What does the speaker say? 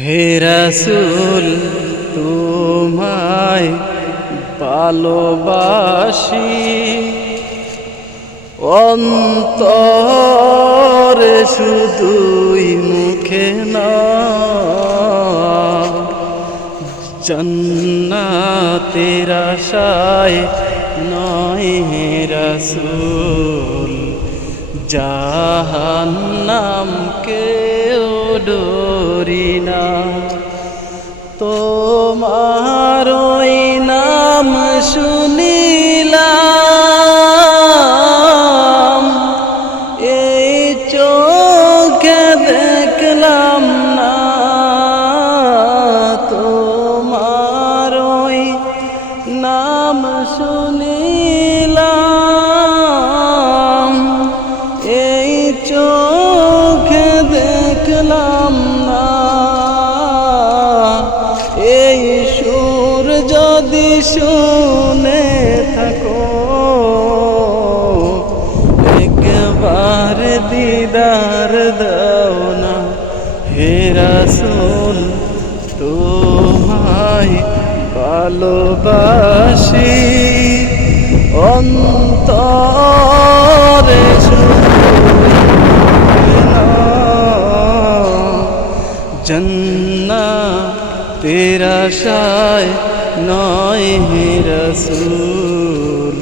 হে রাসূল তোমায় ভালোবাসি, অন্তরে শুধুই মুখে না, জান্নাতের আশায় নয় হে রাসূল, জাহান্নামকেও ডরি না। তোমার ওই নাম শুনিলাম, এই চোখে দেখলাম না। তোমার ওই নাম শুনিলাম, এই চোখে দেখলাম না। এই সুর যদি শুনে থাকো, একবার দিদার দাও না। হে রাসূল তোমায় ভালোবাসি, অন্তরে শুধুই না, জান্নাতের আশায় নয় হে রাসূল।